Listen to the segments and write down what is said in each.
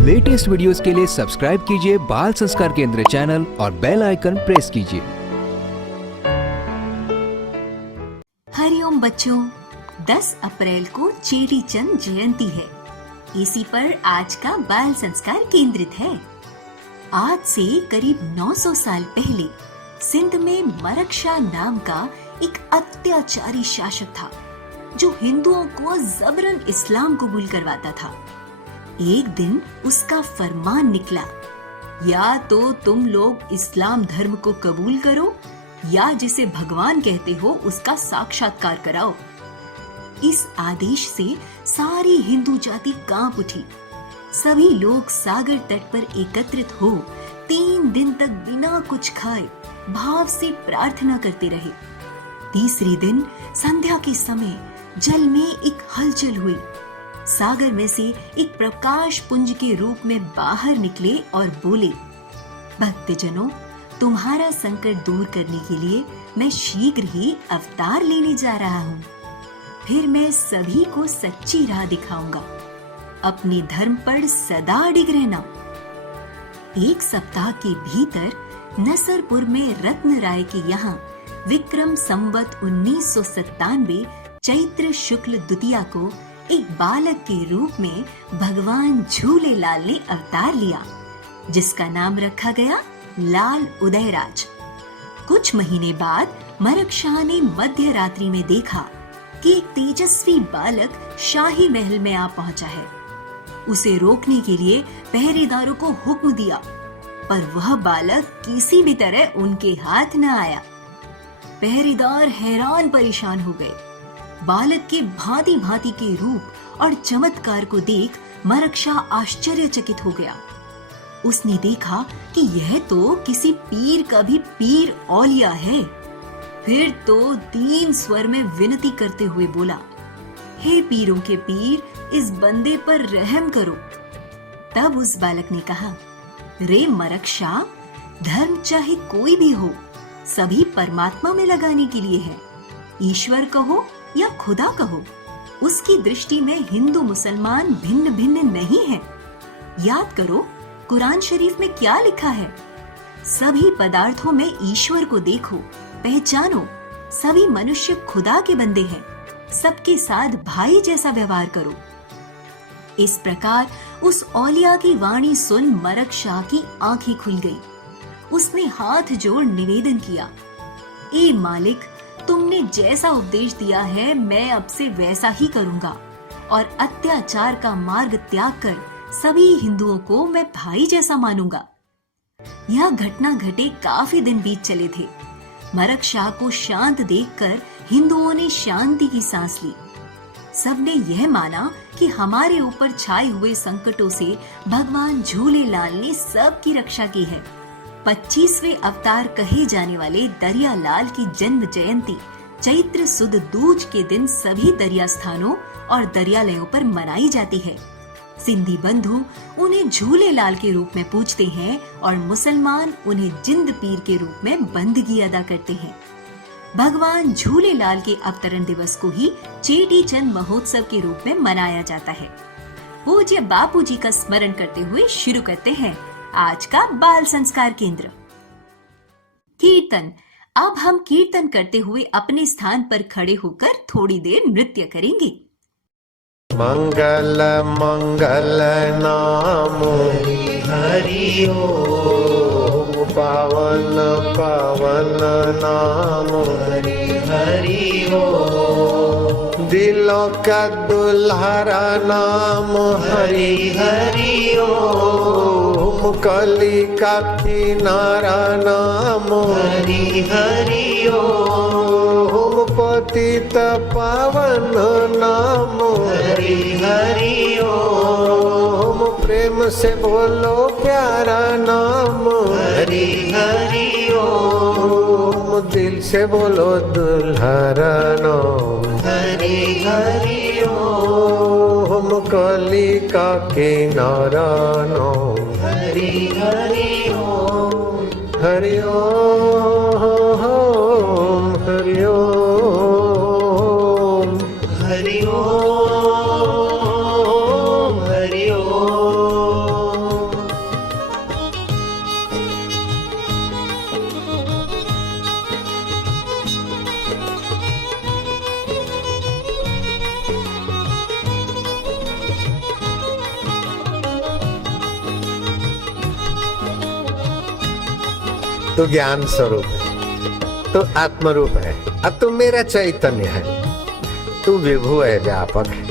Latest videos के लिए subscribe कीजिए बाल संस्कार केंद्र चैनल और बेल आइकन प्रेस कीजिए। हरिओम बच्चों, 10 अप्रैल को चेटी चंद जयंती है। इसी पर आज का बाल संस्कार केंद्रित है। आज से करीब 900 साल पहले सिंध में मरकशा नाम का एक अत्याचारी शासक था जो हिंदुओं को जबरन इस्लाम कबूल करवाता था। एक दिन उसका फरमान निकला, या तो तुम लोग इस्लाम धर्म को कबूल करो या जिसे भगवान कहते हो उसका साक्षात्कार कराओ। इस आदेश से सारी हिंदू जाति कांप उठी। सभी लोग सागर तट पर एकत्रित हो 3 दिन तक बिना कुछ खाए भाव से प्रार्थना करते रहे। तीसरी दिन संध्या के समय जल में एक हलचल हुई। सागर में से एक प्रकाश पुंज के रूप में बाहर निकले और बोले, भक्तजनों, तुम्हारा संकट दूर करने के लिए मैं शीघ्र ही अवतार लेने जा रहा हूँ। फिर मैं सभी को सच्ची राह दिखाऊंगा। अपने धर्म पर सदा अडिग रहना। 1 सप्ताह के भीतर नसरपुर में रत्न राय के यहाँ विक्रम संवत 1997 चैत्र शुक्ल द्वितीया को एक बालक के रूप में भगवान झूलेलाल ने अवतार लिया, जिसका नाम रखा गया लाल उदयराज। कुछ महीने बाद मरकशाह ने मध्य रात्रि में देखा कि एक तेजस्वी बालक शाही महल में आ पहुंचा है। उसे रोकने के लिए पहरेदारों को हुक्म दिया, पर वह बालक किसी भी तरह उनके हाथ न आया। पहरेदार हैरान परेशान हो गए। बालक के भांति भांति के रूप और चमत्कार को देख मरकशा आश्चर्यचकित हो गया। उसने देखा कि यह तो किसी पीर का भी पीर औलिया है। फिर तो 3 स्वर में विनती करते हुए बोला, हे पीरों के पीर, इस बंदे पर रहम करो। तब उस बालक ने कहा, रे मरकशा, धर्म चाहे कोई भी हो, सभी परमात्मा में लगाने के लिए है। ईश्वर कहो या खुदा कहो, उसकी दृष्टि में हिंदू मुसलमान भिन्न भिन्न नहीं है। याद करो, कुरान शरीफ में क्या लिखा है? सभी पदार्थों में ईश्वर को देखो, पहचानो। सभी मनुष्य खुदा के बंदे हैं। सबके साथ भाई जैसा व्यवहार करो। इस प्रकार उस औलिया की वाणी सुन मरकशा की आंखें खुल गई। उसने हाथ जोड़ निवेदन किया, ए मालिक, तुमने जैसा उपदेश दिया है मैं अब से वैसा ही करूंगा और अत्याचार का मार्ग त्याग कर सभी हिंदुओं को मैं भाई जैसा मानूंगा। यह घटना घटे काफी दिन बीत चले थे। मरकशा को शांत देखकर हिंदुओं ने शांति की सांस ली। सबने यह माना कि हमारे ऊपर छाए हुए संकटों से भगवान झूलेलाल ने सबकी रक्षा की है। 25वें अवतार कहे जाने वाले दरियालाल की जन्म जयंती चैत्र सुद दूज के दिन सभी दरिया स्थानों और दरियालयों पर मनाई जाती है। सिंधी बंधु उन्हें झूलेलाल के रूप में पूजते हैं और मुसलमान उन्हें जिंद पीर के रूप में बंदगी अदा करते हैं। भगवान झूलेलाल के अवतरण दिवस को ही चेटी चंद महोत्सव के रूप में मनाया जाता है। पूज्य बापू जी का स्मरण करते हुए शुरू करते हैं आज का बाल संस्कार केंद्र। कीर्तन। अब हम कीर्तन करते हुए अपने स्थान पर खड़े होकर थोड़ी देर नृत्य करेंगे। मंगल मंगल नाम हरि ओम, पावन पावन नाम हरि ओम, दिलों का दुल्हरा नाम हरि हरि ओम, कली का किनारा नाम हरि हरि ओम, पतित पावन नाम हरि हरि ओम, प्रेम से बोलो प्यारा नाम हरि हरि ओम, दिल से बोलो दुल्हरा नाम हरि हरि ओम, कली का किनारा नाम हरि हरि ओम, हरि ओम हरि ओम, हरि ओम हरि ओम। तू ज्ञान स्वरूप है, तू आत्मरूप है, अब तू मेरा चैतन्य है, तू विभु है, व्यापक है।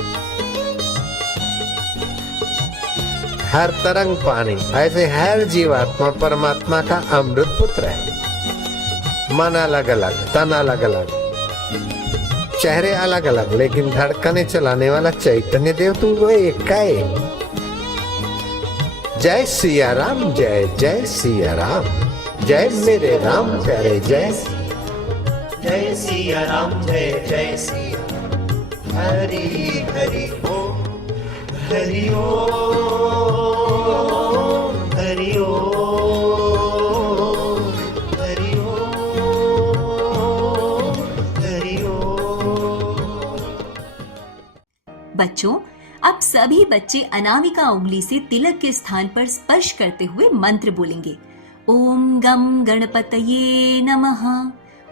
हर तरंग पानी, ऐसे हर जीवात्मा परमात्मा का अमृत पुत्र है। मन अलग अलग, तन अलग अलग, चेहरे अलग अलग, लेकिन धड़कने चलाने वाला चैतन्य देव तू वो एक का एक। जय सिया राम, जय जय सिया राम, जय मेरे राम प्यारे, जय जय सिया राम, जय जय सिया, हरि हरि ओम, हरि ओम, हरि ओम, हरि ओम, हरि ओम। बच्चों, अब सभी बच्चे अनामिका उंगली से तिलक के स्थान पर स्पर्श करते हुए मंत्र बोलेंगे। ओम गम गणपतये नमः,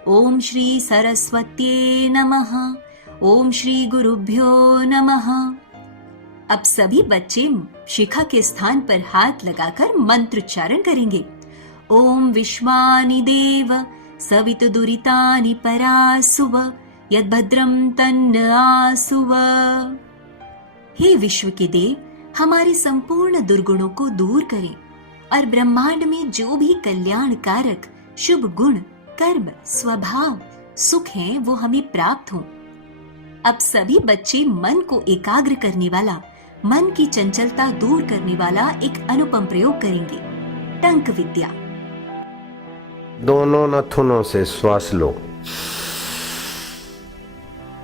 ओम श्री सरस्वत्ये नमः, ओम श्री गुरुभ्यो नमः। अब सभी बच्चे शिखा के स्थान पर हाथ लगाकर मंत्रोच्चारण करेंगे। ओम विश्वानि देव सवितुदुरितानि परासुव, यद्भद्रं तन्न आसुव। हे विश्व के देव, हमारे संपूर्ण दुर्गुणों को दूर करें और ब्रह्मांड में जो भी कल्याणकारक शुभ गुण, कर्म, स्वभाव, सुख हैं वो हमें प्राप्त हों। अब सभी बच्चे मन को एकाग्र करने वाला, मन की चंचलता दूर करने वाला एक अनुपम प्रयोग करेंगे, टंक विद्या। दोनों नथुनों से श्वास लो,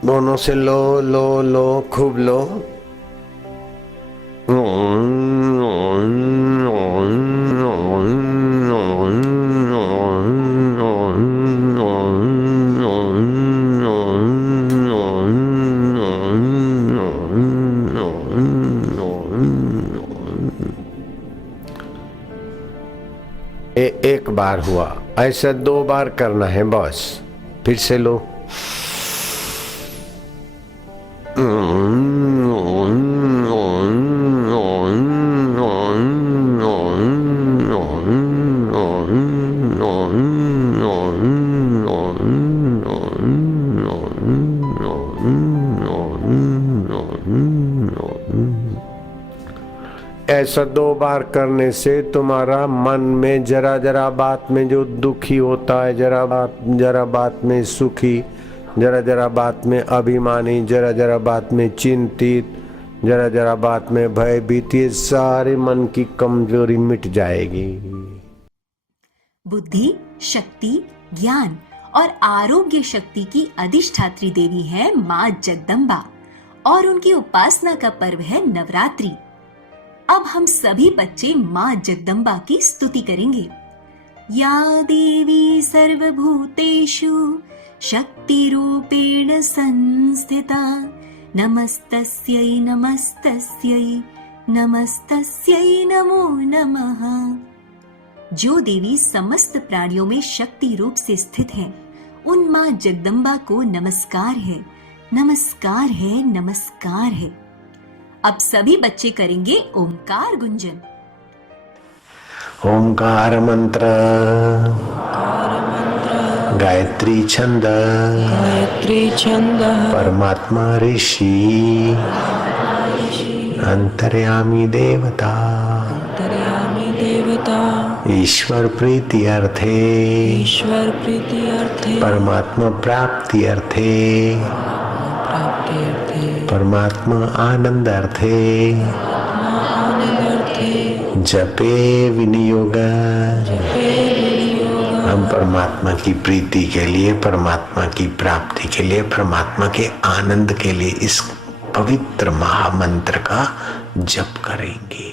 दोनों से लो लो लो, खूब लो। एक बार हुआ, ऐसा 2 बार करना है बस। फिर से लो। ऐसा 2 बार करने से तुम्हारा मन में जरा जरा बात में जो दुखी होता है, जरा बात में सुखी, जरा जरा बात में अभिमानी, जरा जरा बात में चिंतित, जरा जरा बात में भयभीत, ये सारे मन की कमजोरी मिट जाएगी। बुद्धि, शक्ति, ज्ञान और आरोग्य शक्ति की अधिष्ठात्री देवी है माँ जगदम्बा और उनकी उपासना का पर्व है नवरात्रि। अब हम सभी बच्चे माँ जगदम्बा की स्तुति करेंगे। या देवी सर्वभूतेषु शक्तिरूपेण संस्थिता, नमस्तस्यै नमस्तस्यै नमस्तस्यै नमो नमः। जो देवी समस्त प्राणियों में शक्ति रूप से स्थित है, उन माँ जगदम्बा को नमस्कार है, नमस्कार है, नमस्कार है। अब सभी बच्चे करेंगे ओमकार गुंजन। ओमकार मंत्र, गायत्री छंद, परमात्मा ऋषि, अंतर्यामी देवता, ईश्वर प्रीति अर्थे, परमात्मा प्राप्ति अर्थे, परमात्मा आनंद अर्थे, जपे विनियोग। हम परमात्मा की प्रीति के लिए, परमात्मा की प्राप्ति के लिए, परमात्मा के आनंद के लिए इस पवित्र महामंत्र का जप करेंगे।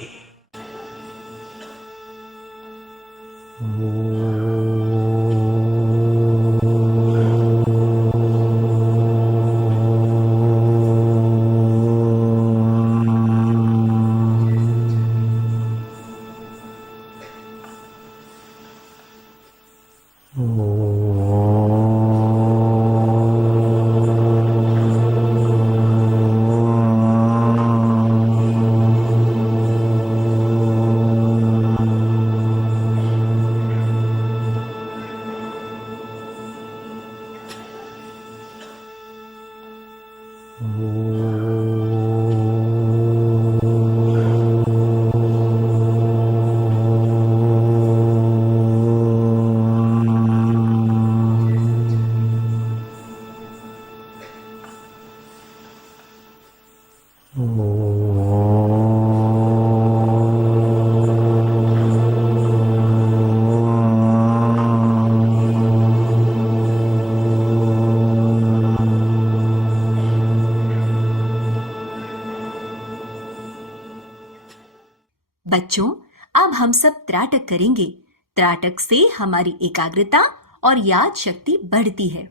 बच्चों, अब हम सब त्राटक करेंगे। त्राटक से हमारी एकाग्रता और याद शक्ति बढ़ती है।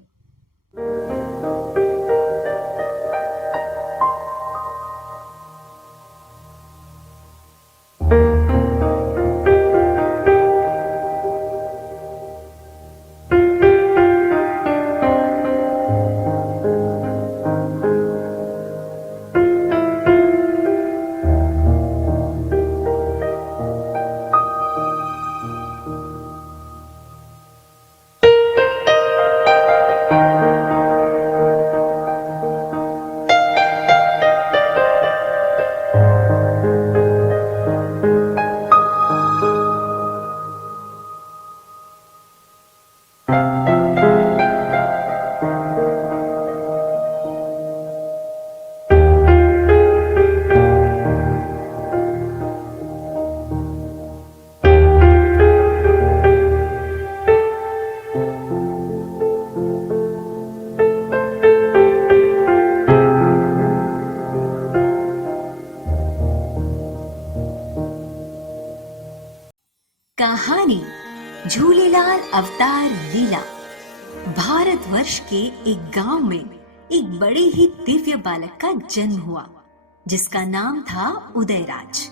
कहानी झूलेलाल अवतार लीला। भारतवर्ष के एक गांव में एक बड़े ही दिव्य बालक का जन्म हुआ, जिसका नाम था उदयराज,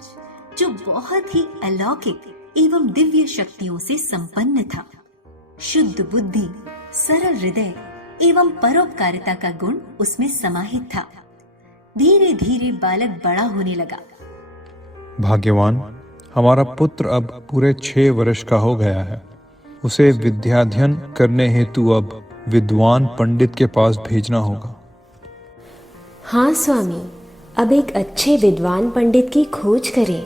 जो बहुत ही अलौकिक एवं दिव्य शक्तियों से संपन्न था। शुद्ध बुद्धि, सरल हृदय एवं परोपकारिता का गुण उसमें समाहित था। धीरे धीरे बालक बड़ा होने लगा। भाग्यवान, हमारा पुत्र अब पूरे 6 वर्ष का हो गया है। उसे विद्याध्ययन करने हेतु अब विद्वान पंडित के पास भेजना होगा। हाँ स्वामी, अब एक अच्छे विद्वान पंडित की खोज करें,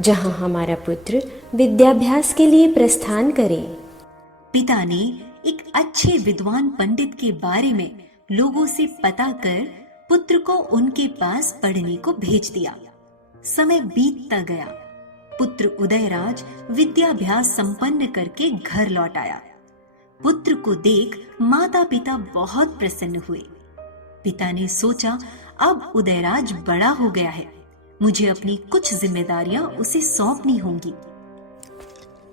जहाँ हमारा पुत्र विद्याभ्यास के लिए प्रस्थान करे। पिता ने एक अच्छे विद्वान पंडित के बारे में लोगों से पता कर पुत्र को उनके पास पढ़ने को भेज दिया। समय बीतता गया। पुत्र उदयराज विद्याभ्यास संपन्न करके घर लौट आया। पुत्र को देख माता पिता बहुत प्रसन्न हुए। पिता ने सोचा, अब उदयराज बड़ा हो गया है, मुझे अपनी कुछ जिम्मेदारियां उसे सौंपनी होंगी।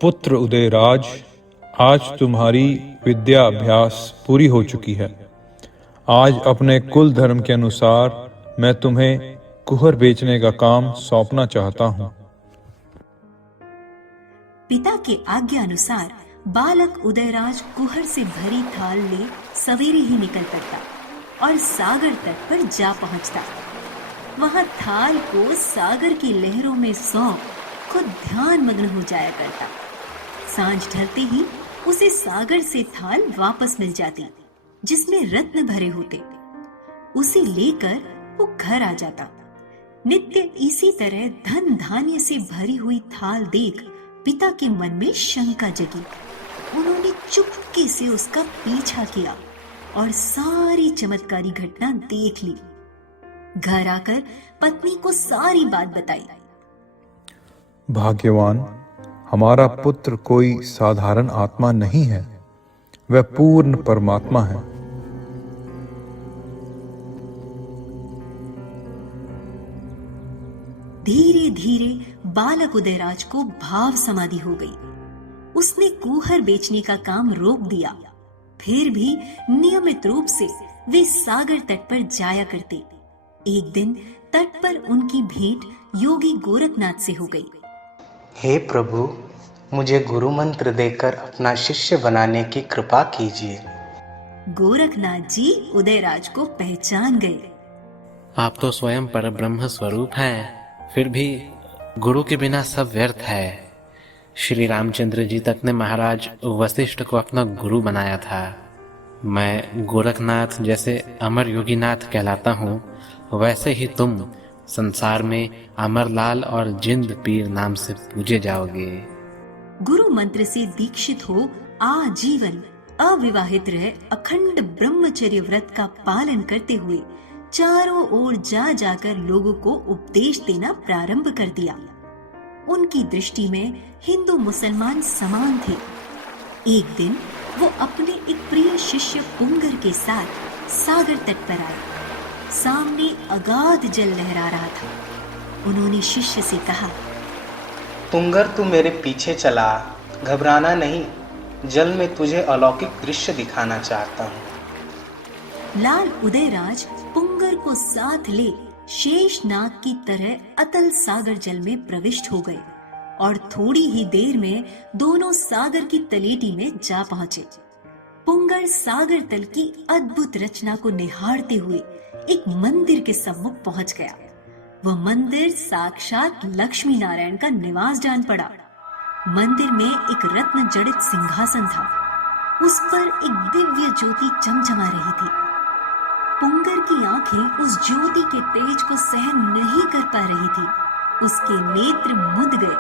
पुत्र उदयराज, आज तुम्हारी विद्या अभ्यास पूरी हो चुकी है। आज अपने कुल धर्म के अनुसार मैं तुम्हें कुहर बेचने का काम सौंपना चाहता हूँ। पिता के आज्ञा अनुसार बालक उदयराज कुहर से भरी थाल ले सवेरे ही निकल पड़ता और सागर तट पर जा पहुंचता। वहां थाल को सागर की लहरों में सौंप खुद ध्यान मग्न हो जाया करता। सांझ ढलते ही उसे सागर से थाल वापस मिल जाती, जिसमें रत्न भरे होते। उसे लेकर वो घर आ जाता। नित्य इसी तरह धन धान्य से भरी हुई थाल देख पिता के मन में शंका जगी। उन्होंने चुपके से उसका पीछा किया और सारी चमत्कारी घटना देख ली। घर आकर पत्नी को सारी बात बताई। भाग्यवान, हमारा पुत्र कोई साधारण आत्मा नहीं है, वह पूर्ण परमात्मा है। धीरे धीरे बालक उदयराज को भाव समाधि हो गई। उसने कुहर बेचने का काम रोक दिया। फिर भी नियमित रूप से वे सागर तट पर जाया करते। एक दिन तट पर उनकी भेंट योगी गोरखनाथ से हो गई। हे प्रभु, मुझे गुरु मंत्र देकर अपना शिष्य बनाने की कृपा कीजिए। गोरखनाथ जी उदयराज को पहचान गए। आप तो स्वयं परब्रह्म स्वरूप हैं, फिर भी गुरु के बिना सब व्यर्थ है। श्री रामचंद्र जी तक ने महाराज वशिष्ठ को अपना गुरु बनाया था। मैं गोरखनाथ जैसे अमर योगीनाथ कहलाता हूँ, वैसे ही तुम संसार में अमरलाल और जिंद पीर नाम से पूजे जाओगे। गुरु मंत्र से दीक्षित हो आजीवन अविवाहित रह अखंड ब्रह्मचर्य व्रत का पालन करते हुए चारों ओर जा जाकर लोगों को उपदेश देना प्रारंभ कर दिया। उनकी दृष्टि में हिंदू मुसलमान समान थे। एक दिन वो अपने एक प्रिय शिष्य पुंगर के साथ सागर तट पर आए। सामने अगाध जल लहरा रहा था। उन्होंने शिष्य से कहा, तुंगर तू मेरे पीछे चला, घबराना नहीं, जल में तुझे अलौकिक दृश्य दिखाना चाहता हूँ। लाल उदयराज पुंगर को साथ ले शेषनाग की तरह अतल सागर जल में प्रविष्ट हो गए और थोड़ी ही देर में दोनों सागर की तलेटी में जा पहुंचे। पुंगर सागर तल की अद्भुत रचना को निहारते हुए एक मंदिर के सम्मुख पहुंच गया। वह मंदिर साक्षात लक्ष्मी नारायण का निवास जान पड़ा। मंदिर में एक रत्न जड़ित सिंहासन था। उस पर एक दिव्य ज्योति चमचमा रही थी। पुंगर की आंखें उस ज्योति के तेज को सहन नहीं कर पा रही थी। उसके नेत्र मुद गए।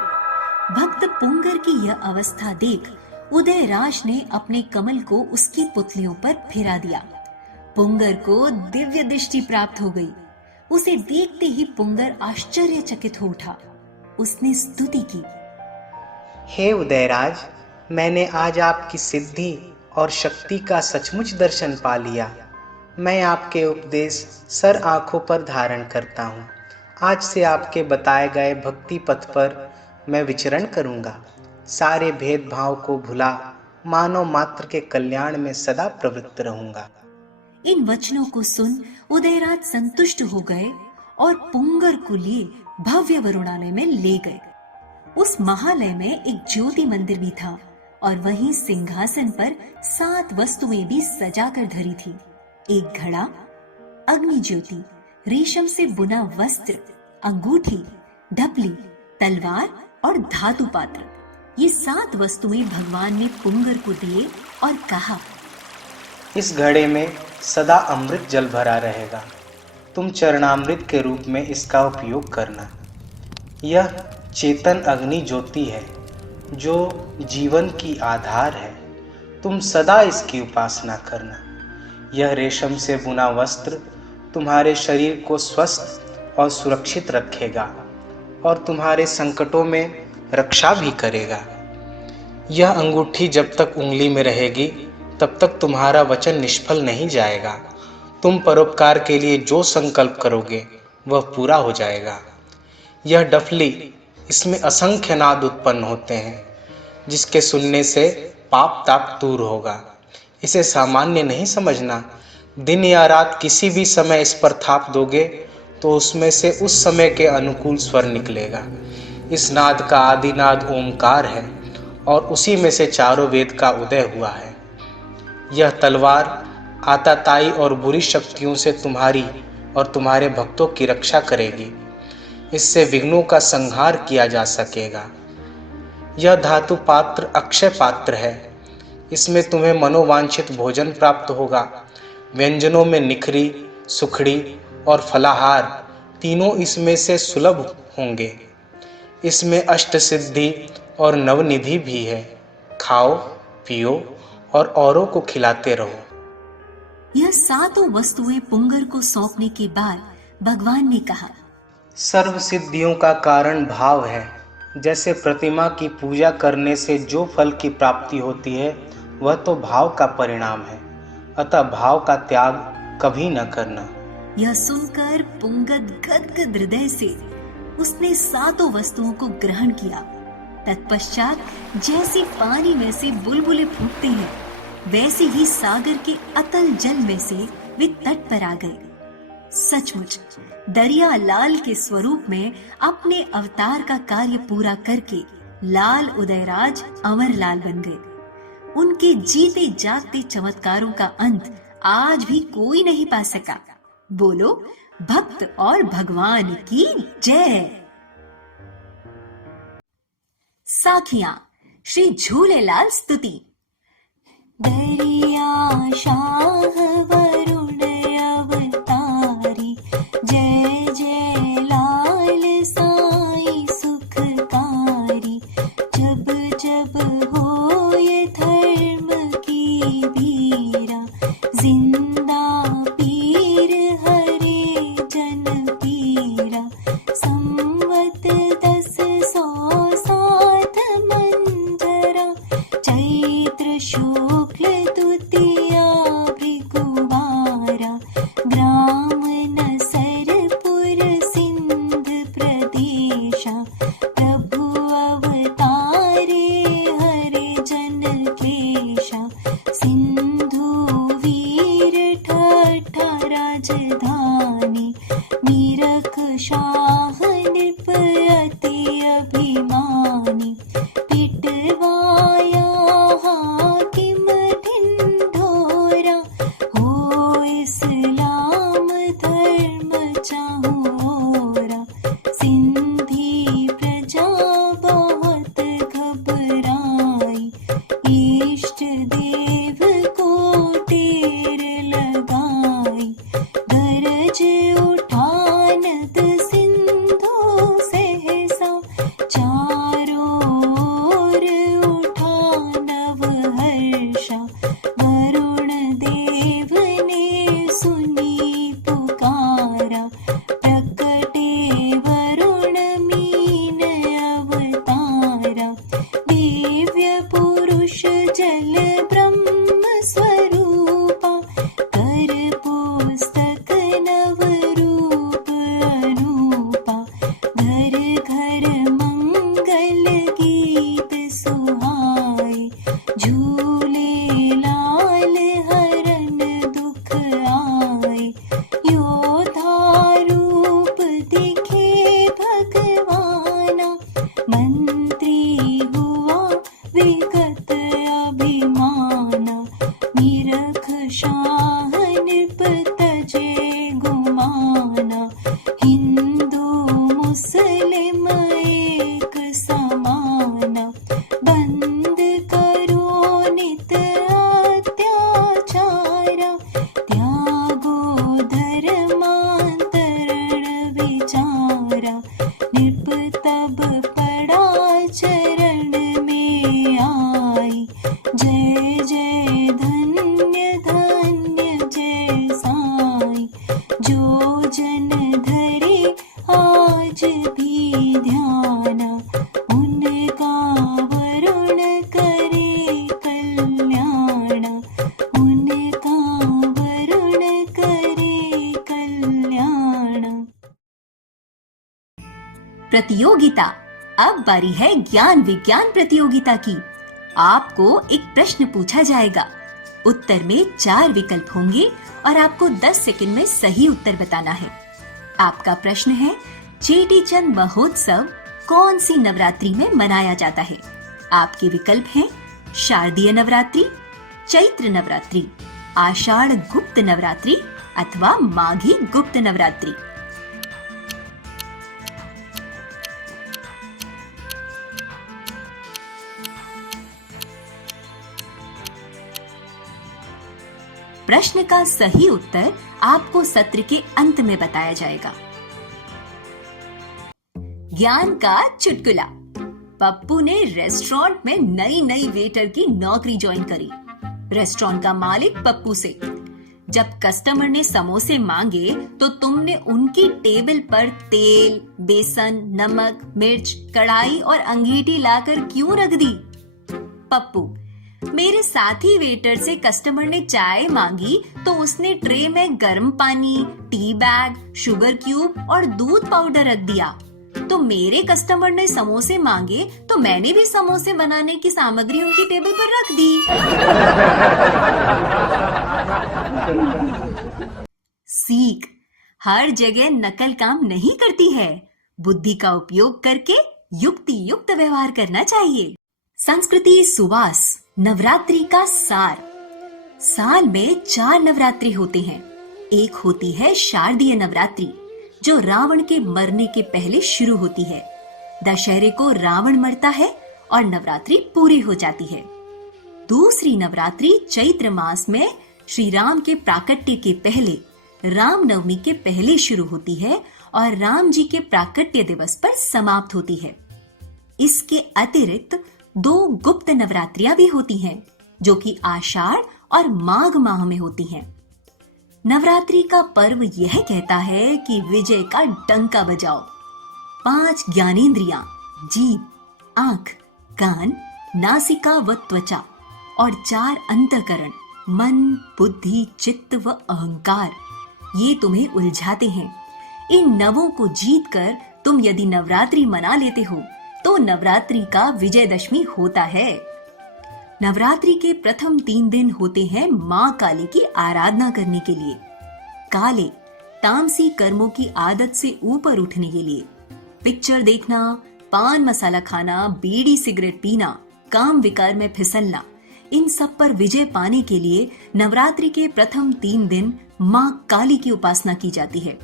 भक्त पुंगर की यह अवस्था देख उदयराज ने अपने कमल को उसकी पुतलियों पर फिरा दिया। पुंगर को दिव्य दृष्टि प्राप्त हो गई। उसे देखते ही पुंगर आश्चर्यचकित हो उठा। उसने स्तुति की, हे उदयराज, मैंने आज आपकी सिद्धि और शक्ति का सचमुच दर्शन पा लिया। मैं आपके उपदेश सर आंखों पर धारण करता हूँ। आज से आपके बताए गए भक्ति पथ पर मैं विचरण करूँगा। सारे भेदभाव को भुला मानव मात्र के कल्याण में सदा प्रवृत्त रहूँगा। इन वचनों को सुन उदयराज संतुष्ट हो गए और पुंगर को लिए भव्य वरुणालय में ले गए। उस महालय में एक ज्योति मंदिर भी था और वहीं सिंहासन पर 7 वस्तुएं भी सजाकर धरी थी। एक घड़ा, अग्नि ज्योति, रेशम से बुना वस्त्र, अंगूठी, ढपली, तलवार और धातु पात्र। ये 7 वस्तुएं भगवान ने पुंगर को दिए और कहा, इस घड़े में सदा अमृत जल भरा रहेगा। तुम चरणामृत के रूप में इसका उपयोग करना। यह चेतन अग्नि ज्योति है जो जीवन की आधार है। तुम सदा इसकी उपासना करना। यह रेशम से बुना वस्त्र तुम्हारे शरीर को स्वस्थ और सुरक्षित रखेगा और तुम्हारे संकटों में रक्षा भी करेगा। यह अंगूठी जब तक उंगली में रहेगी तब तक तुम्हारा वचन निष्फल नहीं जाएगा। तुम परोपकार के लिए जो संकल्प करोगे वह पूरा हो जाएगा। यह डफली, इसमें असंख्य नाद उत्पन्न होते हैं जिसके सुनने से पाप ताप दूर होगा। इसे सामान्य नहीं समझना। दिन या रात किसी भी समय इस पर थाप दोगे तो उसमें से उस समय के अनुकूल स्वर निकलेगा। इस नाद का आदि नाद ओमकार है और उसी में से चारों वेद का उदय हुआ है। यह तलवार आताताई और बुरी शक्तियों से तुम्हारी और तुम्हारे भक्तों की रक्षा करेगी। इससे विघ्नों का संहार किया जा सकेगा। यह धातु पात्र अक्षय पात्र है। इसमें तुम्हें मनोवांछित भोजन प्राप्त होगा। व्यंजनों में निखरी, सुखड़ी और फलाहार तीनों इसमें से सुलभ होंगे। इसमें अष्ट सिद्धि और नवनिधि भी है। खाओ, पियो और औरों को खिलाते रहो। यह 7 वस्तुएं पुंगर को सौंपने के बाद भगवान ने कहा, सर्व सिद्धियों का कारण भाव है। जैसे प्रतिमा की पूजा करने से जो फल की प्राप्ति होती है वह तो भाव का परिणाम है। अतः भाव का त्याग कभी न करना। यह सुनकर पुंगद गदगद हृदय से उसने 7 वस्तुओं को ग्रहण किया। तत्पश्चात जैसे पानी में से बुलबुले फूटते हैं वैसे ही सागर के अतल जल में से वे तट पर आ गए। सचमुच दरिया लाल के स्वरूप में अपने अवतार का कार्य पूरा करके लाल उदयराज अमरलाल बन गए। उनके जीते जागते चमत्कारों का अंत आज भी कोई नहीं पा सका। बोलो भक्त और भगवान की जय। साखियां श्री झूलेलाल स्तुति। दरिया शाह वरुण अवतारी, जय जय लाल साई सुखकारी। जब जब होए धर्म की बीरा, जिंदा पीर हरे जन पीरा। संवत 10,107 मंजरा, चैत्र शुक्ल द्वितीया मंत्री हुआ विगत अभिमान, निरख शाह नृप तजे गुमान, हिंदू मुस्लिम एक समान, बंद करो नित अत्याचार, त्यागो धर्मांतरण विचारा, नृप तब पड़ा चरण में आई, जय जय धन्य धन्य जय साई, जो जन धरे आज भी ध्यान, उनका वरुण करे कल्याण, उनका वरुण करे कल्याण। प्रतियोगिता। अब बारी है ज्ञान विज्ञान प्रतियोगिता की। आपको एक प्रश्न पूछा जाएगा, उत्तर में 4 विकल्प होंगे और आपको 10 सेकंड में सही उत्तर बताना है। आपका प्रश्न है, चेटीचंद महोत्सव कौन सी नवरात्रि में मनाया जाता है? आपके विकल्प हैं शारदीय नवरात्रि, चैत्र नवरात्रि, आषाढ़ गुप्त नवरात्रि अथवा माघी गुप्त नवरात्रि। प्रश्न का सही उत्तर आपको सत्र के अंत में बताया जाएगा। ज्ञान का चुटकुला। पप्पू ने रेस्टोरेंट में नई नई वेटर की नौकरी ज्वाइन करी। रेस्टोरेंट का मालिक पप्पू से, जब कस्टमर ने समोसे मांगे तो तुमने उनकी टेबल पर तेल, बेसन, नमक, मिर्च, कढ़ाई और अंगीठी लाकर क्यों रख दी? पप्पू, मेरे साथी वेटर से कस्टमर ने चाय मांगी तो उसने ट्रे में गर्म पानी, टी बैग, शुगर क्यूब और दूध पाउडर रख दिया। तो मेरे कस्टमर ने समोसे मांगे तो मैंने भी समोसे बनाने की सामग्री उनकी टेबल पर रख दी। सीख। हर जगह नकल काम नहीं करती है। बुद्धि का उपयोग करके युक्ति युक्त व्यवहार करना चाहिए। संस्कृति सुवास। नवरात्रि का सार। साल में 4 नवरात्रि होते हैं। एक होती है शारदीय नवरात्रि, जो रावण के मरने के पहले शुरू होती है। दशहरे को रावण मरता है और नवरात्रि पूरी हो जाती है। दूसरी नवरात्रि चैत्र मास में श्री राम के प्राकट्य के पहले, रामनवमी के पहले शुरू होती है और राम जी के प्राकट्य दिवस पर समाप्त होती है। इसके अतिरिक्त 2 गुप्त नवरात्रियां भी होती हैं, जो कि आषाढ़ और माघ माह में होती हैं। नवरात्रि का पर्व यह कहता है कि विजय का डंका बजाओ। 5 ज्ञानेंद्रियां, जीभ, आंख, कान, नासिका व त्वचा और 4 अंतःकरण, मन, बुद्धि, चित्त व अहंकार, ये तुम्हें उलझाते हैं। इन नवों को जीतकर तुम यदि नवरात्रि मना लेते हो तो नवरात्रि का विजयदशमी होता है। नवरात्रि के प्रथम 3 दिन होते हैं माँ काली की आराधना करने के लिए। काले, तामसी कर्मों की आदत से ऊपर उठने के लिए। पिक्चर देखना, पान मसाला खाना, बीड़ी सिगरेट पीना, काम विकार में फिसलना, इन सब पर विजय पाने के लिए नवरात्रि के प्रथम 3 दिन माँ काली की उपासना की जाती है।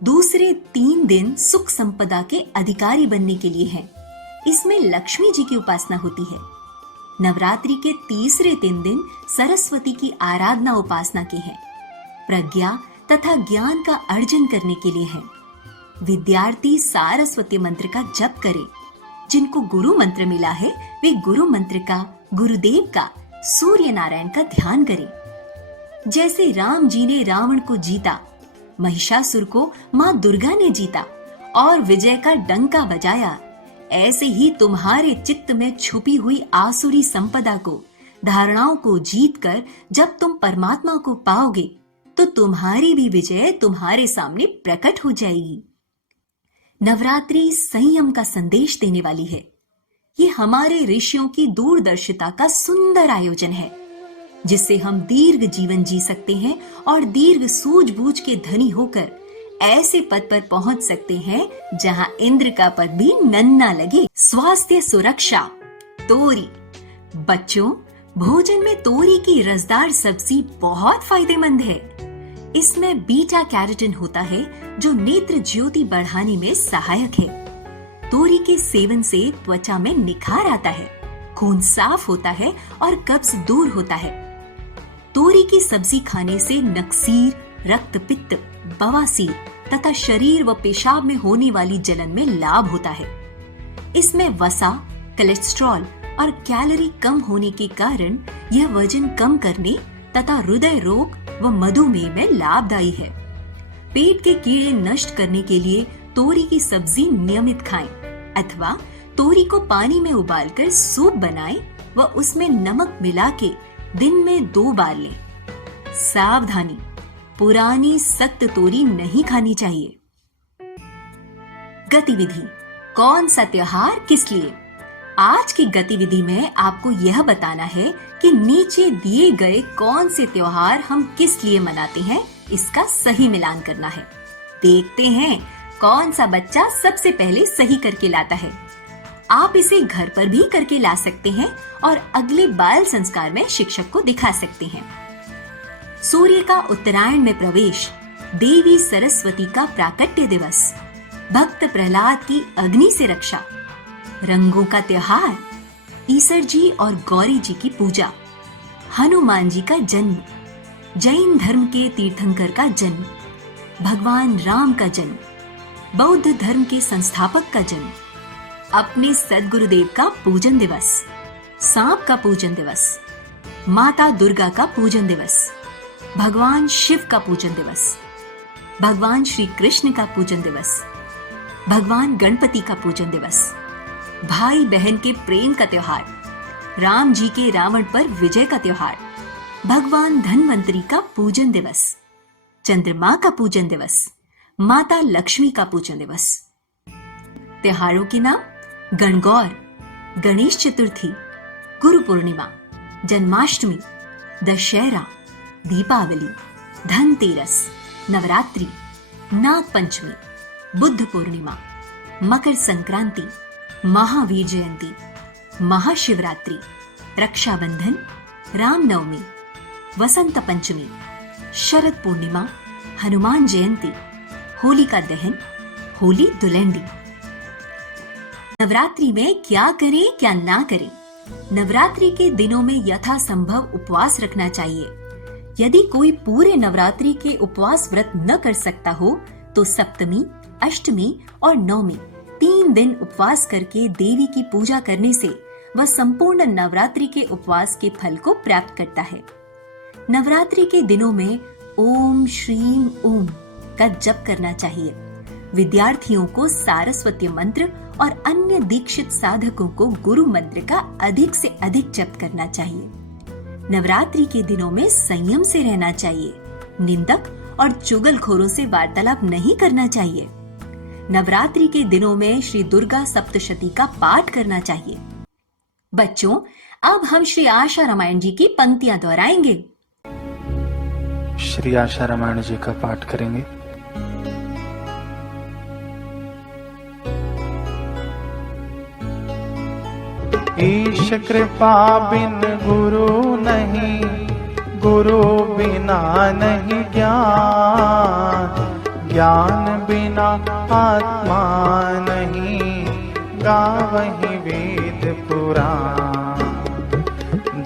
दूसरे 3 दिन सुख संपदा के अधिकारी बनने के लिए हैं। इसमें लक्ष्मी जी की उपासना होती है। नवरात्रि के तीसरे 3 दिन सरस्वती की आराधना उपासना के हैं। प्रज्ञा तथा ज्ञान का अर्जन करने के लिए है। विद्यार्थी सारस्वती मंत्र का जप करें। जिनको गुरु मंत्र मिला है वे गुरु मंत्र का, गुरुदेव का, सूर्य नारायण का ध्यान करें। जैसे राम जी ने रावण को जीता, महिषासुर को माँ दुर्गा ने जीता और विजय का डंका बजाया, ऐसे ही तुम्हारे चित्त में छुपी हुई आसुरी संपदा को, धारणाओं को जीतकर जब तुम परमात्मा को पाओगे तो तुम्हारी भी विजय तुम्हारे सामने प्रकट हो जाएगी। नवरात्रि संयम का संदेश देने वाली है। ये हमारे ऋषियों की दूरदर्शिता का सुंदर आयोजन है, जिससे हम दीर्घ जीवन जी सकते हैं और दीर्घ सूझबूझ के धनी होकर ऐसे पद पर पहुंच सकते हैं जहां इंद्र का पद भी नन्ना लगे। स्वास्थ्य सुरक्षा। तोरी। बच्चों, भोजन में तोरी की रसदार सब्जी बहुत फायदेमंद है। इसमें बीटा कैरोटीन होता है जो नेत्र ज्योति बढ़ाने में सहायक है। तोरी के सेवन से त्वचा में निखार आता है, खून साफ होता है और कब्ज दूर होता है। तोरी की सब्जी खाने से नक्सीर, रक्तपित्त, बवासीर तथा शरीर व पेशाब में होने वाली जलन में लाभ होता है। इसमें वसा, कोलेस्ट्रॉल और कैलोरी कम होने के कारण यह वजन कम करने तथा हृदय रोग व मधुमेह में लाभदायी है। पेट के कीड़े नष्ट करने के लिए तोरी की सब्जी नियमित खाएं अथवा तोरी को पानी में उबालकर सूप बनाएं व उसमें नमक मिला के दिन में 2 बार लें। सावधानी, पुरानी सख्त तोरी नहीं खानी चाहिए। गतिविधि। कौन सा त्योहार किस लिए? आज की गतिविधि में आपको यह बताना है कि नीचे दिए गए कौन से त्योहार हम किस लिए मनाते हैं, इसका सही मिलान करना है। देखते हैं कौन सा बच्चा सबसे पहले सही करके लाता है। आप इसे घर पर भी करके ला सकते हैं और अगले बाल संस्कार में शिक्षक को दिखा सकते हैं। सूर्य का उत्तरायण में प्रवेश, देवी सरस्वती का प्राकट्य दिवस, भक्त प्रहलाद की अग्नि से रक्षा, रंगों का त्योहार, ईसर जी और गौरी जी की पूजा, हनुमान जी का जन्म, जैन धर्म के तीर्थंकर का जन्म, भगवान राम का जन्म, बौद्ध धर्म के संस्थापक का जन्म, अपने सद्गुरुदेव का पूजन दिवस, सांप का पूजन दिवस, माता दुर्गा का पूजन दिवस, भगवान शिव का पूजन दिवस, भगवान श्री कृष्ण का पूजन दिवस, भगवान गणपति का पूजन दिवस, भाई बहन के प्रेम का त्योहार, राम जी के रावण पर विजय का त्योहार, भगवान धन्वंतरी का पूजन दिवस, चंद्रमा का पूजन दिवस, माता लक्ष्मी का पूजन दिवस। त्योहारों के नाम: गणगौर, गणेश चतुर्थी, गुरु पूर्णिमा, जन्माष्टमी, दशहरा, दीपावली, धनतेरस, नवरात्रि, नाग पंचमी, बुद्ध पूर्णिमा, मकर संक्रांति, महावीर जयंती, महाशिवरात्रि, रक्षाबंधन, रामनवमी, वसंत पंचमी, शरद पूर्णिमा, हनुमान जयंती, होलिका दहन, होली धुलेंडी। नवरात्रि में क्या करें क्या ना करें? नवरात्रि के दिनों में यथासंभव उपवास रखना चाहिए। यदि कोई पूरे नवरात्रि के उपवास व्रत न कर सकता हो तो सप्तमी, अष्टमी और नवमी 3 दिन उपवास करके देवी की पूजा करने से वह संपूर्ण नवरात्रि के उपवास के फल को प्राप्त करता है। नवरात्रि के दिनों में ओम श्रीम ओम का जप करना चाहिए। विद्यार्थियों को सारस्वती मंत्र और अन्य दीक्षित साधकों को गुरु मंत्र का अधिक से अधिक जप करना चाहिए। नवरात्रि के दिनों में संयम से रहना चाहिए। निंदक और चुगलखोरों से वार्तालाप नहीं करना चाहिए। नवरात्रि के दिनों में श्री दुर्गा सप्तशती का पाठ करना चाहिए। बच्चों, अब हम श्री आशा रामायण जी की पंक्तियां दोहराएंगे। श्री आशा रामायण जी का पाठ करेंगे। ईश कृपा बिन गुरु नहीं, गुरु बिना नहीं ज्ञान, ज्ञान बिना आत्मा नहीं, गावहि वेद पुराण।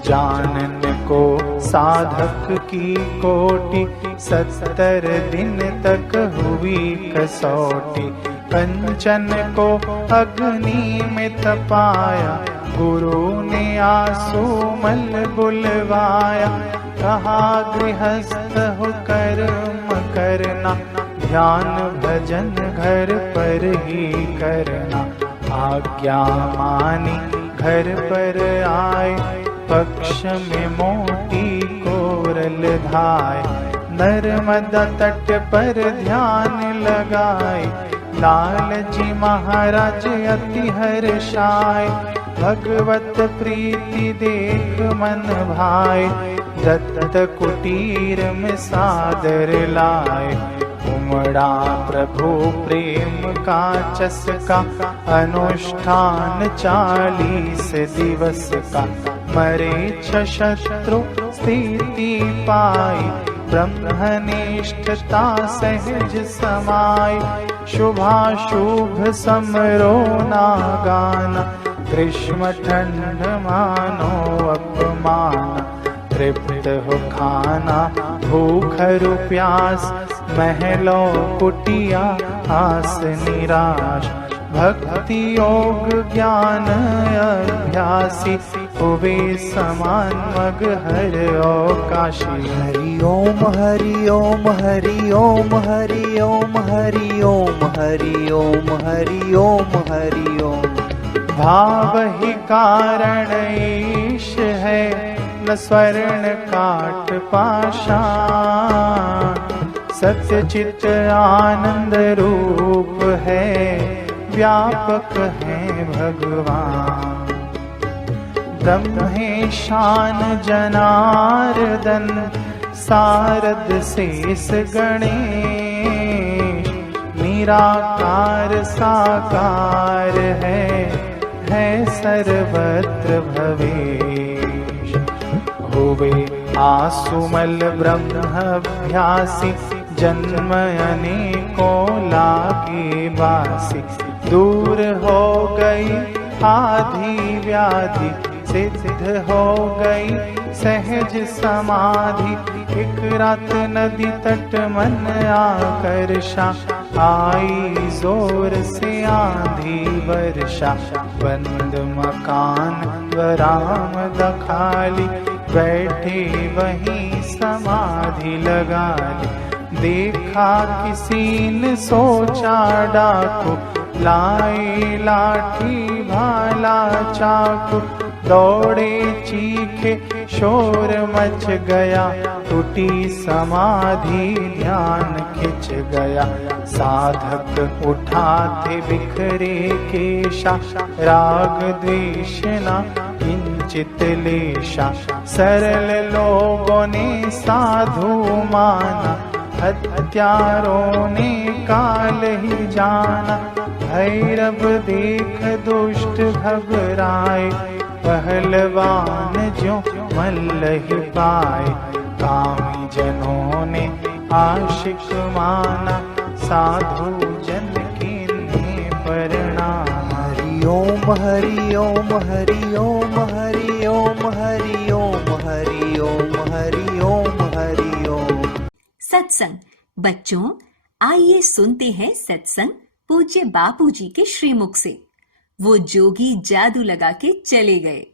जानन को साधक की कोटि, 70 दिन तक हुई कसौटी। कंचन को अग्नि में तपाया, गुरु ने आंसू मल बुलवाया। कहा गृहस्थ हो कर्म करना, ध्यान भजन घर पर ही करना। आज्ञा मानी घर पर आए, पक्ष में मोटी कोरल धाय। नर्मदा तट पर ध्यान लगाए, लाल जी महाराज अति हर्षाय। भगवत प्रीति देख मन भाए, दत्त कुटीर में सादर लाए। उमड़ा प्रभु प्रेम का चस्का, अनुष्ठान 40 दिवस का। मरे 6 शत्रु स्थिति पाई, ब्रह्मनिष्ठता सहज समाई। शुभाशुभ समरो ना गाना, ग्रीष्म ठंड मानो अपमान। तृप्त हो खाना भूख रु प्यास, महलों कुटिया आस निराश। भक्ति योग ज्ञान अभ्यासी, हुए समान मग हर काशी। हरि ओम हरि ओम हरि ओम हरि ओम हरि ओम हरि ओम हरि ओम हरि ओम। भाव ही कारण ईश है, न स्वर्ण काट पाषाण। सत्य चित आनंद रूप है, व्यापक है भगवान। ब्रह्मेशान जनार्दन, सारद शेष गणेश। निराकार साकार है सर्वत्र भवेश। हुए आसुमल ब्रह्मभ्यासी, जन्म अनेकों लागे बासी। दूर हो गई आधि व्याधि, सिद्ध हो गई सहज समाधि। एक रात नदी तट मन आकर्षा, आई जोर से आंधी वर्षा। बंद मकान बरामद खाली, बैठे वहीं समाधि लगा ली। देखा किसी ने सोचा डाकू, लाए लाठी भाला चाकू। दौड़े चीखे शोर मच गया, टूटी समाधि ध्यान खिंच गया। साधक उठा थे बिखरे केशा, राग द्वेष न किंचित लेशा। सरल लोगों ने साधु माना, हत्यारों ने काल ही जाना। भैरव देख दुष्ट घबराए, पहलवान जो मल्ल ही पाए। कामी जनों ने आशिक माना, साधु जन के प्रणाम। हरि ओम हरि ओम हरि ओम हरि ओम हरि ओम हरि ओम हरि ओम हरि ओम। सत्संग बच्चों, आइए सुनते हैं सत्संग पूज्य बापू जी के श्रीमुख से। वो जोगी जादू लगा के चले गए।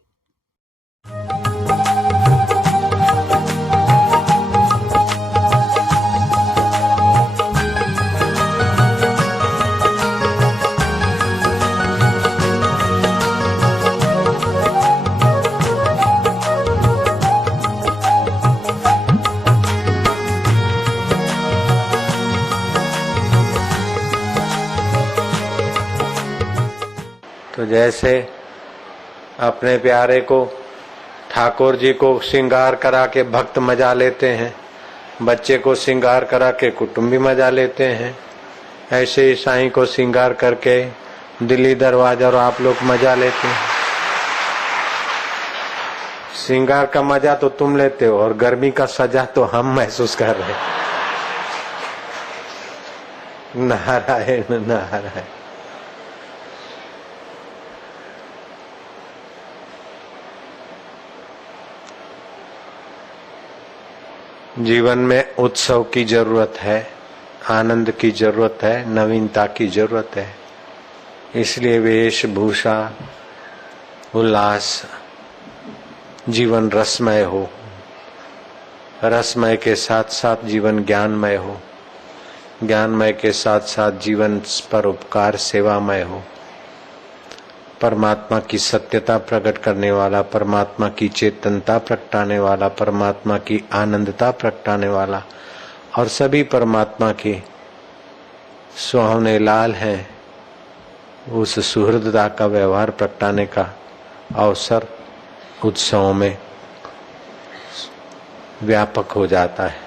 तो जैसे अपने प्यारे को ठाकुर जी को श्रृंगार करा के भक्त मजा लेते हैं, बच्चे को श्रृंगार करा के कुटुंबी मजा लेते हैं, ऐसे ही साईं को श्रृंगार करके दिल्ली दरवाजा और आप लोग मजा लेते हैं। श्रृंगार का मजा तो तुम लेते हो और गर्मी का सजा तो हम महसूस कर रहे हैं। नारायण नारायण। जीवन में उत्सव की जरूरत है, आनंद की जरूरत है, नवीनता की जरूरत है। इसलिए वेशभूषा, उल्लास, जीवन रसमय हो, रसमय के साथ साथ जीवन ज्ञानमय हो, ज्ञानमय के साथ साथ जीवन परोपकार सेवामय हो। परमात्मा की सत्यता प्रकट करने वाला, परमात्मा की चेतनता प्रगटाने वाला, परमात्मा की आनंदता प्रगटाने वाला और सभी परमात्मा के सुहावने लाल हैं, उस सुहृदता का व्यवहार प्रगटाने का अवसर उत्सवों में व्यापक हो जाता है।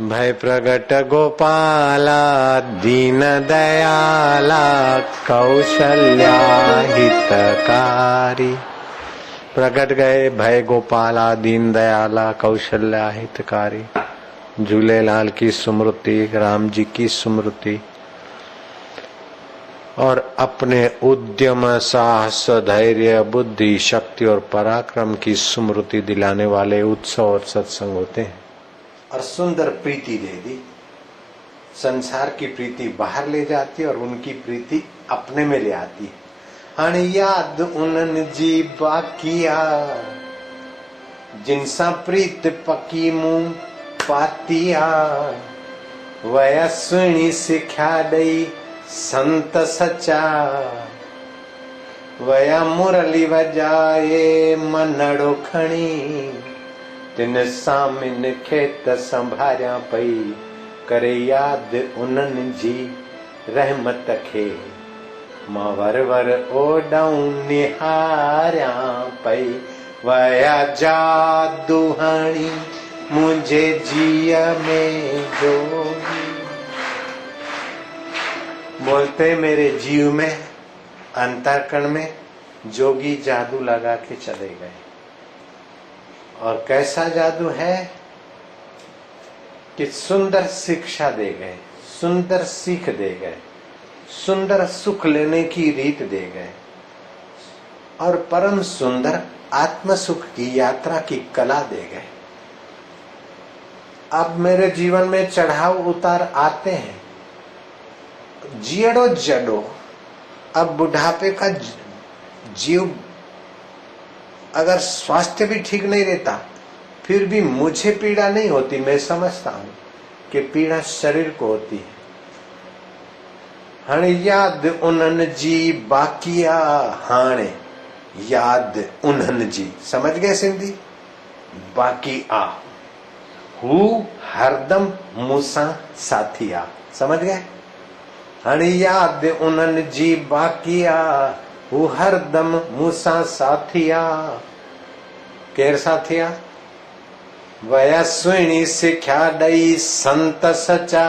भय प्रगट गोपाला दीन दयाला कौशल्या हितकारी। प्रगट गए भय गोपाला दीन दयाला कौशल्या हितकारी। झूलेलाल की स्मृति, राम जी की स्मृति और अपने उद्यम, साहस, धैर्य, बुद्धि, शक्ति और पराक्रम की स्मृति दिलाने वाले उत्सव और सत्संग होते हैं। और सुंदर प्रीति दे दी। संसार की प्रीति बाहर ले जाती है और उनकी प्रीति अपने में ले आती है। हण याद उनन जी बाकिया जिनसा प्रीत पकी मुंह पातिया। वया सुनी सिख्या दई संत सचा। वया मुरली वजाए मनड़ो खणी। तिन सामिन खेत संभारिया पई करे याद उनन जी रहमत खे। मां वर वर ओडाऊं निहारिया पई। वया जादू हणी मुझे जिया में जोगी। बोलते मेरे जीव में, अंतरकण में जोगी जादू लगा के चले गए। और कैसा जादू है कि सुंदर शिक्षा दे गए, सुंदर सीख दे गए, सुंदर सुख लेने की रीत दे गए और परम सुंदर आत्म सुख की यात्रा की कला दे गए। अब मेरे जीवन में चढ़ाव उतार आते हैं, जियड़ो जडो। अब बुढ़ापे का जीव अगर स्वास्थ्य भी ठीक नहीं रहता फिर भी मुझे पीड़ा नहीं होती। मैं समझता हूं कि पीड़ा शरीर को होती है। हण याद उन्हन जी बाकिया। हाणे याद उन्हन जी, समझ गए सिंधी? बाकी आ हु हरदम मूसा साथिया, समझ गए? हण याद उन्हन जी बाकिया हु हरदम मूसा साथिया। केर साथिया? वया सुणी सिख्या दई संत सचा।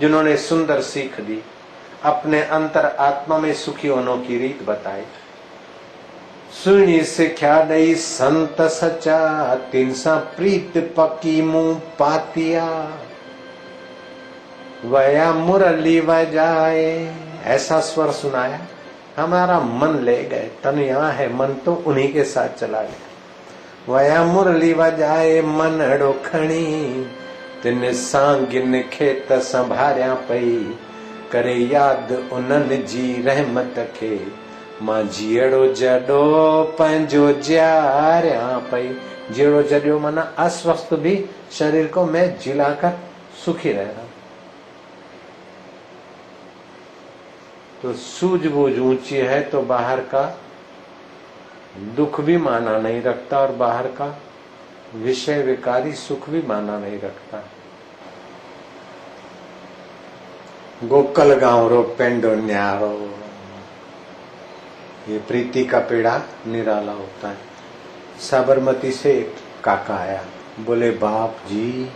जिन्होंने सुंदर सीख दी, अपने अंतर आत्मा में सुखी होने की रीत बताई। सुनी सिख्या दई संत सचा। तिनसा प्रीत पकी मुंह पातिया। वया मुरली बजाए, ऐसा स्वर सुनाया हमारा मन ले गए। तन यहाँ है, मन तो उन्हीं के साथ चला गया। वया मुरली बजाए मनड़ो खणी। तिन सांगिन खेत संभारिया पई करे याद उन्हन जी रहमत खे। मां जियड़ो जडो पंहिंजो जियारिया पई। जियड़ो जडियो माना अस्वस्थ भी शरीर को मैं जिलाकर सुखी रह रहा हूं। तो सूझबूझ ऊंची है तो बाहर का दुख भी माना नहीं रखता और बाहर का विषय विकारी सुख भी माना नहीं रखता। गोकल गांव रो पेंडो न्यारो, ये प्रीति का पेड़ा निराला होता है। साबरमती से एक काका आया, बोले बाप जी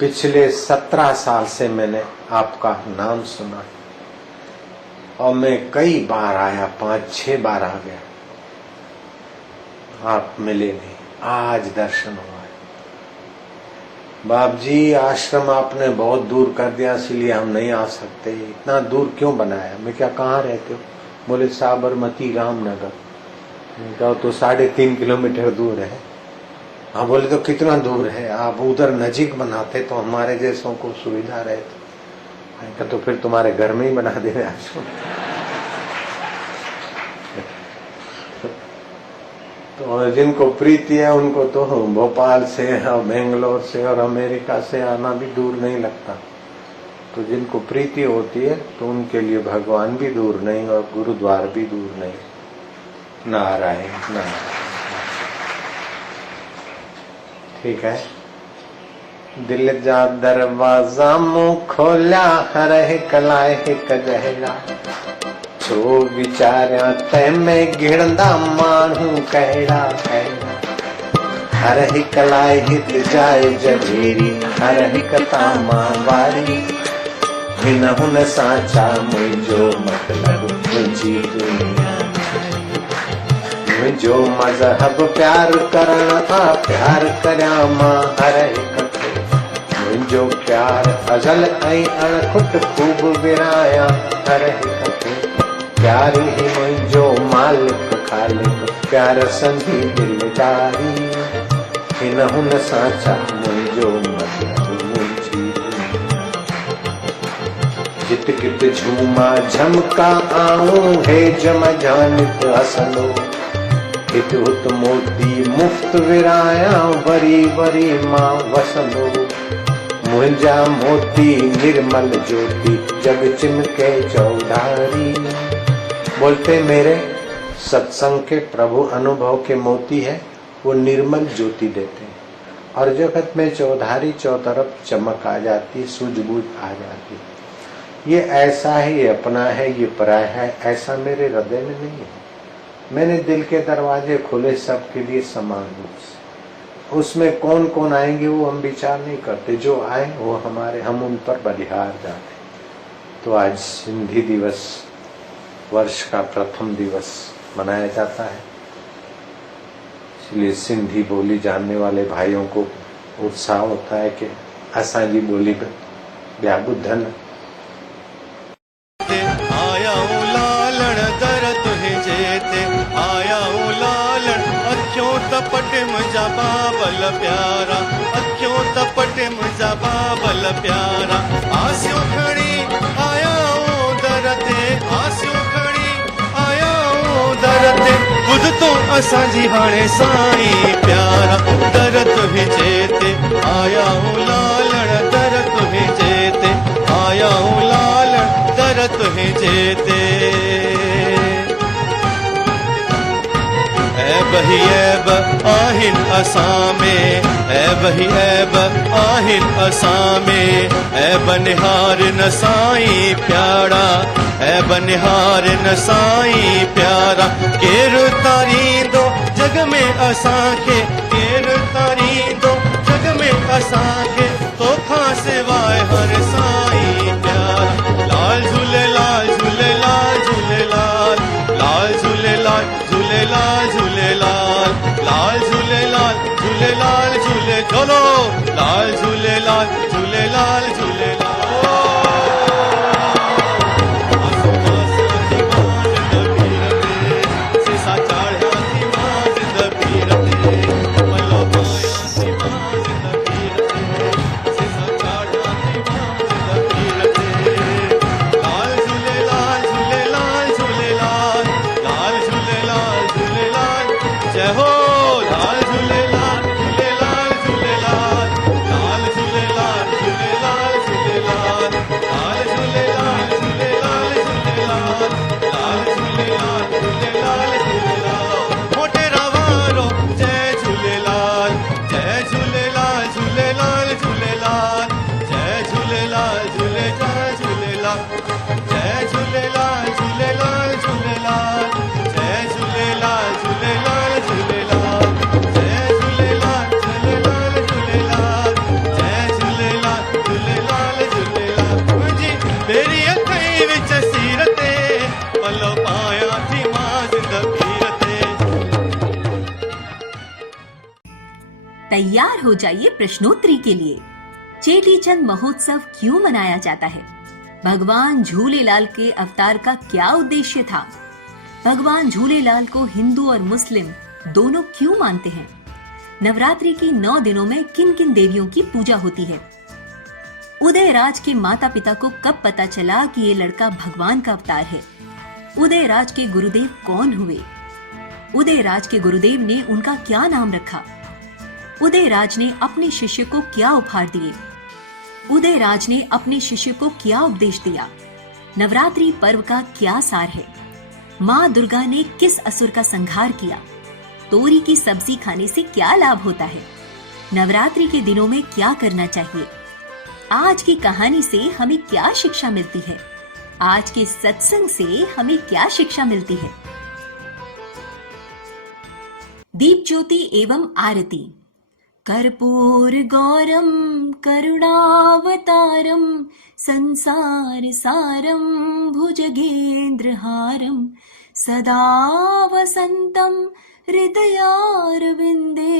पिछले 17 साल से मैंने आपका नाम सुना और मैं कई बार आया, 5-6 बार आ गया, आप मिले नहीं, आज दर्शन हुआ है। बाप जी आश्रम आपने बहुत दूर कर दिया इसलिए हम नहीं आ सकते। इतना दूर क्यों बनाया? मैं क्या, कहाँ रहते हो? बोले साबरमती रामनगर। कहो तो 3.5 किलोमीटर दूर है। हाँ, बोले तो कितना दूर है? आप उधर नजीक बनाते तो हमारे जैसों को सुविधा रहती। तो फिर तुम्हारे घर में ही बना देने आश्रम। तो जिनको प्रीति है उनको तो भोपाल से और बेंगलोर से और अमेरिका से आना भी दूर नहीं लगता। तो जिनको प्रीति होती है तो उनके लिए भगवान भी दूर नहीं और गुरुद्वार भी दूर नहीं। नारायण नारायण। ठीक है। दिल जा दरवाजा मुंह खोलिया हरे कलाए हिक जहरा। छो विचारिया तंहिंमें घिड़ंदा माण्हू कहिड़ा कहिड़ा। हरहि कलाय हित जाय जभेरी हरहि कथा मां वारी हिनहु न साचा मुंहिंजो मतलब मुंहिंजी दुनिया मुंहिंजो मज़हब प्यार करण आ प्यार करियां मां हरहि कथे मुंहिंजो प्यार अज़ल ऐं अणखुट खूब विरायां हरहि कथे प्यार ही मुंहिंजो मालिक ख़ालिक प्यार संधी दिलदारी हिनहु न साचा मुंहिंजो मतलब मुंहिंजी जित कित झूमा झमका आऊं हे जम जानित हसंदो हित हुत मोती मुफ्त विराया वरी वरी मां वसंदो मुंहिंजा मोती निर्मल ज्योति जग चिमके चौधारी बोलते मेरे सत्संग के प्रभु अनुभव के मोती है वो निर्मल ज्योति देते हैं और जगत में चौधारी चौतरफ चमक आ जाती सूझबूझ आ जाती ये ऐसा है ये अपना है ये पराया है ऐसा मेरे हृदय में नहीं है मैंने दिल के दरवाजे खोले सबके लिए समान रूप उसमें कौन कौन आएंगे वो हम विचार नहीं करते जो आए वो हमारे हम उन पर बलिहार जाते तो आज सिंधी दिवस वर्ष का प्रथम दिवस मनाया जाता है इसलिए सिंधी बोली जानने वाले भाइयों को उत्साह होता है कि असांजी बोली ॿिया ॿुधनि आया लालण दर तुहे जेते आया लालण अखियों तपटे मुंहिंजा बाबल प्यारा अखियों तपटे मुंहिंजा बाबल प्यारा आसियो खणी आया दर ते आसियो खणी आया दर ते ॿुध तो असांजी हाणे साईं प्यारा दर तुहे जेते आया लालण दर तुहे जेते आया लालण दर तुहे जेते ऐब ही ऐब आहिन असां में ऐब ही ऐब आहिन असां में ऐब निहार न साईं प्यारा ऐब निहार न साईं प्यारा केर तारींदो जग में असांखे केर तारींदो जग में असांखे तोखां सिवाय हर साईं प्यारा लाल झूलेलाल झूलेलाल झूलेलाल लाल झूलेलाल झूलेलाल झूलेलाल लाल झूलेलाल झूलेलाल झूले चलो लाल झूलेलाल झूलेलाल झूलेलाल तैयार हो जाइए प्रश्नोत्तरी के लिए। चेटीचंद महोत्सव क्यों मनाया जाता है? भगवान झूलेलाल के अवतार का क्या उद्देश्य था? भगवान झूलेलाल को हिंदू और मुस्लिम दोनों क्यों मानते हैं? नवरात्रि की 9 दिनों में किन किन देवियों की पूजा होती है? उदयराज के माता पिता को कब पता चला कि ये लड़का भगवान का अवतार है? उदयराज के गुरुदेव कौन हुए? उदयराज के गुरुदेव ने उनका क्या नाम रखा? उदयराज ने अपने शिष्य को क्या उपहार दिए? उदयराज ने अपने शिष्य को क्या उपदेश दिया? नवरात्रि पर्व का क्या सार है? माँ दुर्गा ने किस असुर का संहार किया? तोरी की सब्जी खाने से क्या लाभ होता है? नवरात्रि के दिनों में क्या करना चाहिए? आज की कहानी से हमें क्या शिक्षा मिलती है? आज के सत्संग से हमें क्या शिक्षा मिलती है? दीप ज्योति एवं आरती कर्पूरगौरं करुणावतारं संसार सारं भुजगेन्द्रहारं सदा वसन्तं हृदयारविन्दे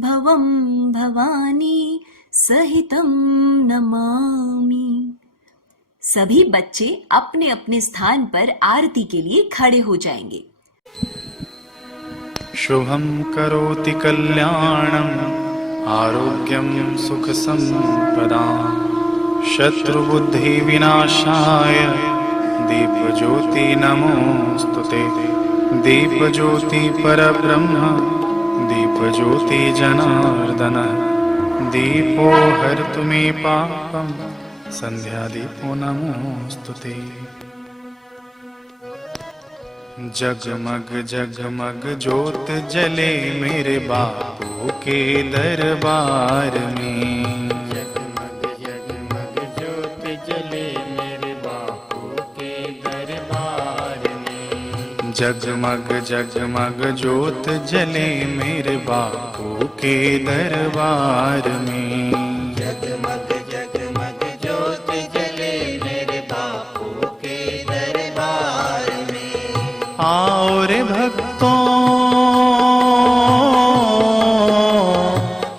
भवं भवानी सहितं नमामि। सभी बच्चे अपने अपने स्थान पर आरती के लिए खड़े हो जाएंगे। शुभं करोति कल्याणम् आरोग्यं सुखसम्पदां शत्रुबुद्धिविनाशाय दीपज्योति नमोस्तुते। दीपज्योति परब्रह्म दीपज्योति जनार्दन दीपो हरतु मे पापं संध्यादीपो नमोस्तुते। जगमग जगमग ज्योत जले मेरे बापू के दरबार में। जगमग जगमग ज्योत जले मेरे बापू के दरबार में। जगमग जगमग ज्योत जले मेरे बापू के दरबार में। जगमग जगमग ज्योत जले मेरे बापू के दरबार में। आओ रे भक्तों,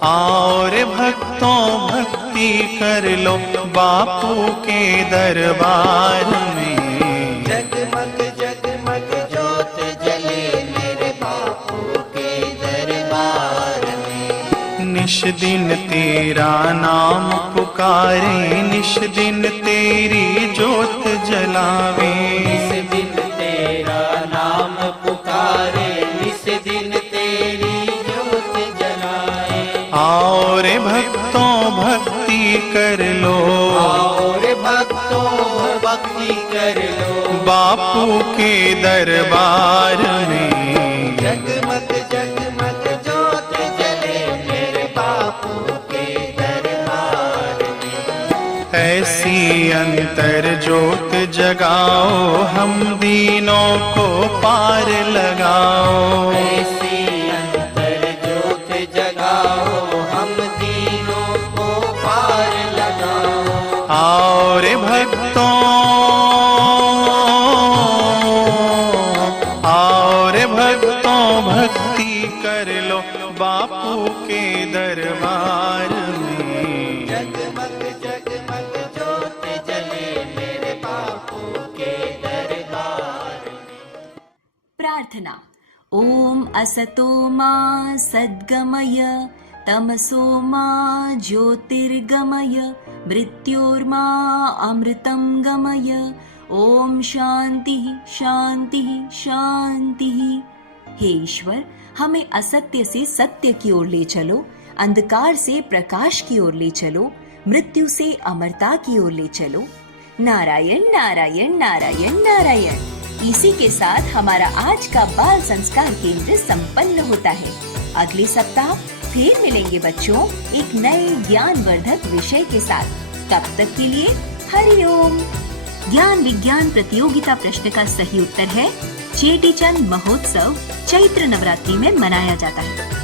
आओ रे भक्तों, भक्ति कर लो बापू के दरबार में। जगमग जगमग ज्योत जले मेरे बापू के दरबार में। निश दिन तेरा नाम पुकारे, निश दिन तेरी ज्योत जलावे। निश दिन तेरा नाम पुकारे, निश दिन तेरी ज्योत जलाए। आओ रे भक्तों भक्ति कर लो, आओ रे भक्तों भक्ति कर लो बापू के दरबार में। जगमग जगमग ज्योत जले मेरे बापू के दरबार में। ऐसी अंतर ज्योत जगाओ, हम दीनों को पार लगाओ। ऐसी अंतर ज्योत जगाओ, हम दीनों को पार लगाओ। आओ रे भक्तों, आओ रे भक्तों, भक्ति कर लो बापू के दरबार में। जगमग जगमग ज्योत जले मेरे बापू के दरबार में। प्रार्थना। ओम असतो मा सद्गमय तमसो मा ज्योतिर्गमय मृत्योर्मा अमृतं गमय। ओम शांति शांति शांति। हे ईश्वर, हमें असत्य से सत्य की ओर ले चलो, अंधकार से प्रकाश की ओर ले चलो, मृत्यु से अमरता की ओर ले चलो। नारायण नारायण नारायण नारायण। इसी के साथ हमारा आज का बाल संस्कार केंद्र संपन्न होता है। अगले सप्ताह फिर मिलेंगे बच्चों एक नए ज्ञानवर्धक विषय के साथ। तब तक के लिए हरिओम। ज्ञान विज्ञान प्रतियोगिता प्रश्न का सही उत्तर है चेटीचंद महोत्सव चैत्र नवरात्रि में मनाया जाता है।